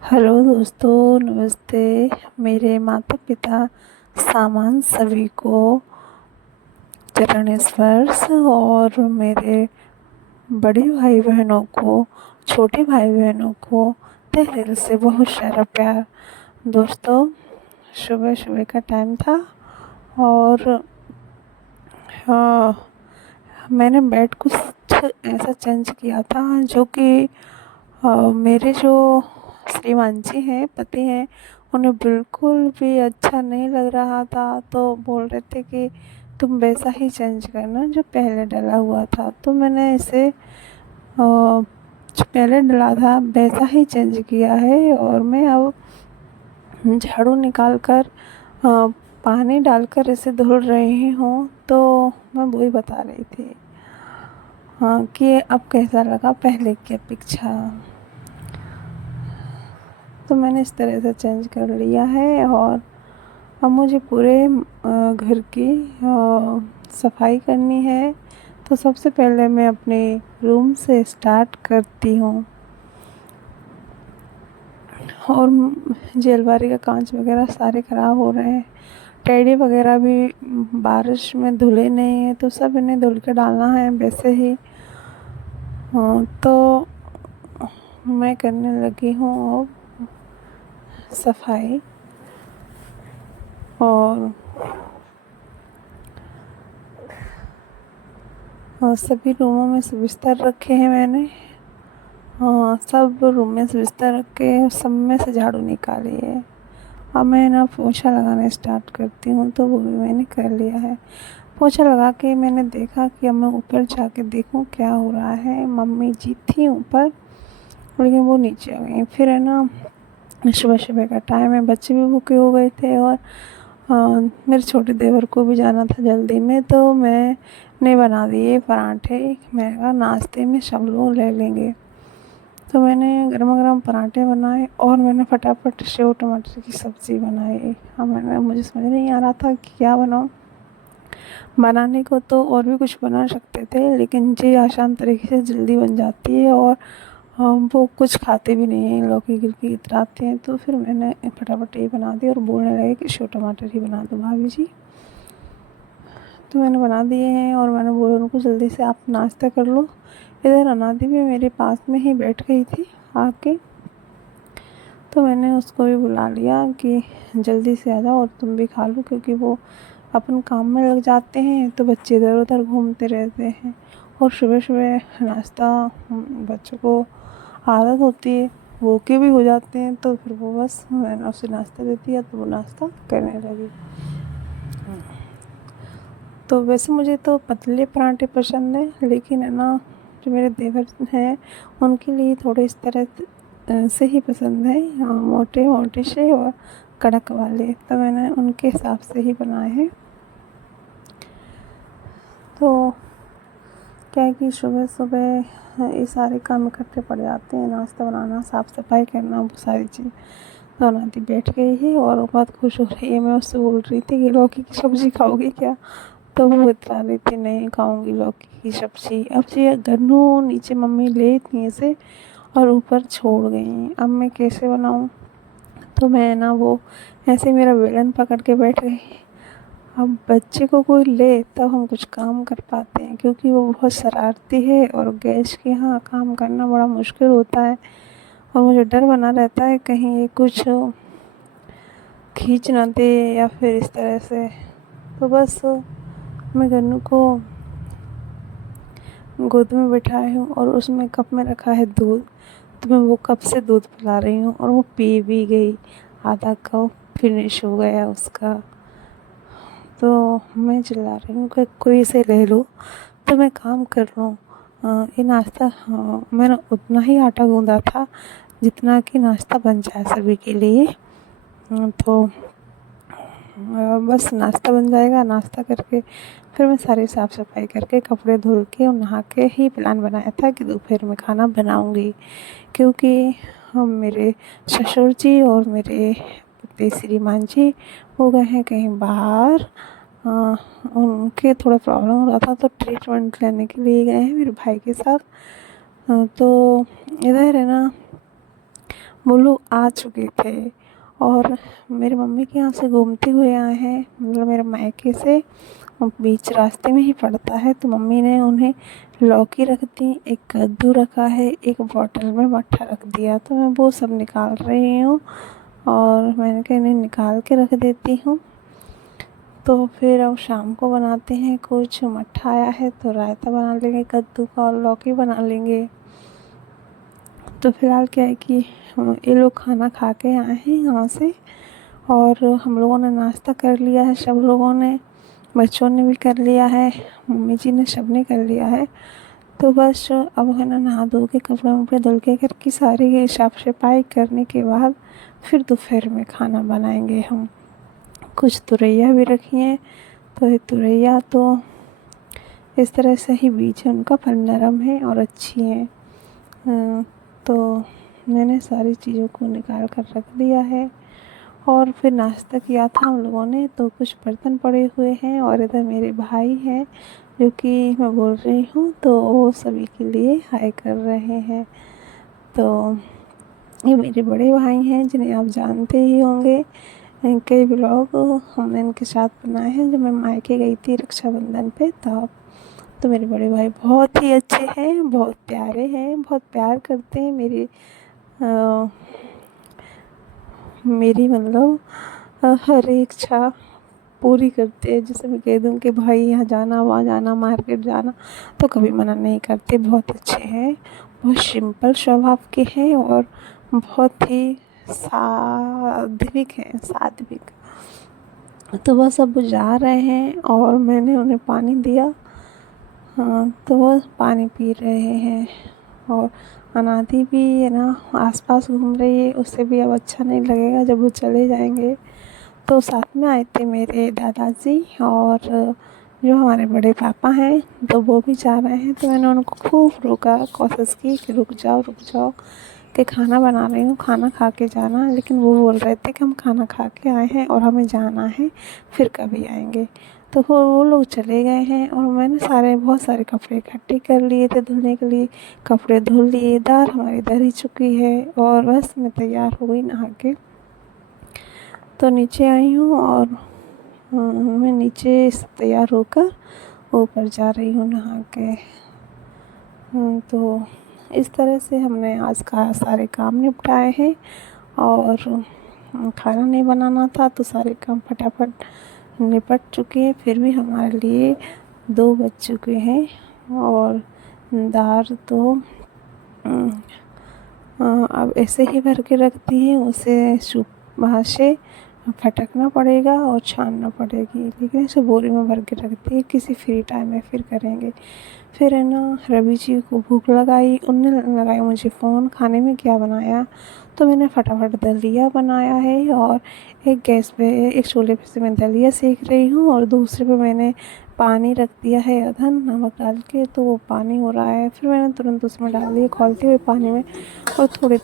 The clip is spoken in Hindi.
हेलो दोस्तों, नमस्ते। मेरे माता पिता सामान सभी को चरण स्पर्श और मेरे बड़े भाई बहनों को, छोटे भाई बहनों को तहे दिल से बहुत सारा प्यार। दोस्तों, सुबह सुबह का टाइम था और हाँ, मैंने बेड कुछ ऐसा चेंज किया था जो कि मेरे जो श्रीमान जी हैं, पति हैं, उन्हें बिल्कुल भी अच्छा नहीं लग रहा था। तो बोल रहे थे कि तुम वैसा ही चेंज करना जो पहले डला हुआ था। तो मैंने इसे जो पहले डला था वैसा ही चेंज किया है और मैं अब झाड़ू निकाल कर पानी डालकर इसे धुल रही हूँ। तो मैं वही बता रही थी हाँ कि अब कैसा लगा पहले की अपेक्षा। तो मैंने इस तरह से चेंज कर लिया है और अब मुझे पूरे घर की सफाई करनी है। तो सबसे पहले मैं अपने रूम से स्टार्ट करती हूँ और जी अलमारी का कांच वगैरह सारे ख़राब हो रहे हैं। टेडी वगैरह भी बारिश में धुले नहीं है, तो सब इन्हें धुल के डालना है वैसे ही। तो मैं करने लगी हूँ अब सफाई और सभी रूमों में से बिस्तर रखे हैं मैंने। हाँ, सब रूम में से बिस्तर रख के सब में से झाड़ू निकाली है। अब मैं ना पोछा लगाना स्टार्ट करती हूँ। तो वो भी मैंने कर लिया है। पोछा लगा के मैंने देखा कि अब मैं ऊपर जाके देखूँ क्या हो रहा है। मम्मी जी थी ऊपर लेकिन वो नीचे आ गई। फिर है ना, सुबह सुबह का टाइम है, बच्चे भी भूखे हो गए थे और मेरे छोटे देवर को भी जाना था जल्दी में। तो मैंने बना दिए पराठे। मैं कहा नाश्ते में सब लोग ले लेंगे। तो मैंने गरमा गरम पराठे बनाए और मैंने फटाफट सेव टमाटर की सब्ज़ी बनाई। मुझे समझ नहीं आ रहा था कि क्या बनाऊँ। बनाने को तो और भी कुछ बना सकते थे, लेकिन ये आसान तरीके से जल्दी बन जाती है और वो कुछ खाते भी नहीं हैं, लौकी गिलकी इतराते हैं। तो फिर मैंने फटाफट ये बना दी और बोलने लगे कि सेव टमाटर ही बना दो भाभी जी। तो मैंने बना दिए हैं और मैंने बोला उनको जल्दी से आप नाश्ता कर लो। इधर अनादि भी मेरे पास में ही बैठ गई थी आके। तो मैंने उसको भी बुला लिया कि जल्दी से आ जाओ और तुम भी खा लो, क्योंकि वो अपन काम में लग जाते हैं तो बच्चे इधर उधर घूमते रहते हैं। और सुबह सुबह नाश्ता बच्चों को आदत होती है, भूखे भी हो जाते हैं। तो फिर वो बस मैंने उसे नाश्ता दे दिया तो वो नाश्ता करने लगी। तो वैसे मुझे तो पतले पराठे पसंद हैं, लेकिन है ना जो मेरे देवर हैं उनके लिए थोड़े इस तरह से ही पसंद है, मोटे मोटे से और कड़क वाले। तो मैंने उनके हिसाब से ही बनाए हैं। तो क्या है कि सुबह सुबह ये सारे काम इकट्ठे पड़ जाते हैं, नाश्ता बनाना, साफ़ सफाई करना, वो सारी चीज़। तो अनादि बैठ गई है और वो बहुत खुश हो रही है। मैं उससे बोल रही थी कि लौकी की सब्ज़ी खाओगी क्या? तो वो बता रही थी नहीं खाऊंगी लौकी की सब्ज़ी। अब ये गन्नू नीचे मम्मी ले थी इसे और ऊपर छोड़ गई। अब मैं कैसे बनाऊँ? तो मैं ना वो ऐसे मेरा बेलन पकड़ के बैठ गई। अब बच्चे को कोई ले तब हम कुछ काम कर पाते हैं, क्योंकि वो बहुत शरारती है और गैस के यहाँ काम करना बड़ा मुश्किल होता है। और मुझे डर बना रहता है कहीं ये कुछ खींच ना दे या फिर इस तरह से। तो बस मैं गन्नू को गोद में बिठाई हूँ और उसमें कप में रखा है दूध। तो मैं वो कप से दूध पिला रही हूँ और वो पी भी गई। आधा कप फिनिश हो गया उसका। तो मैं चिल्ला रही हूँ कि कोई इसे ले लो। तो मैं काम कर लूँ। ये नाश्ता, हाँ, मैंने उतना ही आटा गूँधा था जितना कि नाश्ता बन जाए सभी के लिए। तो बस नाश्ता बन जाएगा। नाश्ता करके फिर मैं सारी साफ़ सफाई करके कपड़े धुल के और नहा के ही प्लान बनाया था कि दोपहर में खाना बनाऊंगी, क्योंकि हम मेरे ससुर जी और मेरे पति श्रीमान जी हो गए हैं कहीं बाहर। उनके थोड़ा प्रॉब्लम हो रहा था तो ट्रीटमेंट लेने के लिए गए हैं मेरे भाई के साथ। तो इधर है ना वो लोग आ चुके थे और मेरे मम्मी के यहाँ से घूमते हुए आए हैं, मतलब मेरे मायके से। बीच रास्ते में ही पड़ता है, तो मम्मी ने उन्हें लौकी रख दी, एक कद्दू रखा है, एक बॉटल में मट्ठा रख दिया। तो मैं वो सब निकाल रही हूँ और मैंने कहा इन्हें निकाल के रख देती हूँ। तो फिर अब शाम को बनाते हैं कुछ। मट्ठा आया है तो रायता बना लेंगे कद्दू का और लौकी बना लेंगे। तो फ़िलहाल क्या है कि ये लोग खाना खा के आए हैं यहाँ से और हम लोगों ने नाश्ता कर लिया है, सब लोगों ने, बच्चों ने भी कर लिया है, मम्मी जी ने, सब ने कर लिया है। तो बस अब है ना नहा धो के कपड़े वपड़े धुल के करके सारी साफ सफाई करने के बाद फिर दोपहर में खाना बनाएंगे हम। कुछ तुरैया भी रखी हैं, तो ये तुरैया तो इस तरह से ही बीज है उनका, फल नरम है और अच्छी है। तो मैंने सारी चीज़ों को निकाल कर रख दिया है और फिर नाश्ता किया था हम लोगों ने। तो कुछ बर्तन पड़े हुए हैं और इधर मेरे भाई हैं जो कि मैं बोल रही हूँ, तो वो सभी के लिए हाय कर रहे हैं। तो ये मेरे बड़े भाई हैं जिन्हें आप जानते ही होंगे, इनके व्लॉग हमने इनके साथ बनाए हैं जब मैं मायके गई थी रक्षाबंधन पे तब। तो मेरे बड़े भाई बहुत ही अच्छे हैं, बहुत प्यारे हैं, बहुत प्यार करते हैं मेरी मतलब हर एक इच्छा पूरी करते हैं। जैसे मैं कह दूँ कि भाई यहाँ जाना, वहाँ जाना, मार्केट जाना, तो कभी मना नहीं करते। बहुत अच्छे हैं, बहुत सिंपल स्वभाव के हैं और बहुत ही सात्विक हैं, सात्विक। तो बस अब वो जा रहे हैं और मैंने उन्हें पानी दिया। हाँ, तो वो पानी पी रहे हैं और अनादि भी है ना आसपास घूम रही है। उससे भी अब अच्छा नहीं लगेगा जब वो चले जाएंगे। तो साथ में आए थे मेरे दादाजी और जो हमारे बड़े पापा हैं, तो वो भी जा रहे हैं। तो मैंने उनको खूब रोका, कोशिश की कि रुक जाओ कि खाना बना रही हूँ, खाना खा के जाना। लेकिन वो बोल रहे थे कि हम खाना खा के आए हैं और हमें जाना है, फिर कभी आएंगे। तो वो लोग चले गए हैं और मैंने बहुत सारे कपड़े इकट्ठे कर लिए थे धुलने के लिए। कपड़े धुल लिए, दाल हमारी दर ही चुकी है और बस मैं तैयार हो गई नहा के। तो नीचे आई हूँ और मैं नीचे से तैयार होकर ऊपर जा रही हूँ नहा के। तो इस तरह से हमने आज का सारे काम निपटाए हैं और खाना नहीं बनाना था तो सारे काम फटाफट निपट चुके हैं। फिर भी हमारे लिए 2 बज चुके हैं और दाल तो अब ऐसे ही भर के रखती हैं, उसे वहाँ से फटकना पड़ेगा और छानना पड़ेगी। लेकिन इसे बोरी में भर के रखती है, किसी फ्री टाइम में फिर करेंगे। फिर है ना रवि जी को भूख लगाई, उनने लगाया मुझे फ़ोन, खाने में क्या बनाया। तो मैंने फटाफट दलिया बनाया है और एक चूल्हे पे से मैं दलिया सेक रही हूँ और दूसरे पे मैंने पानी रख दिया है अधन नमक डाल के। तो वो पानी हो रहा है, फिर मैंने तुरंत उसमें डाल दिया खौलते हुए पानी में और थोड़े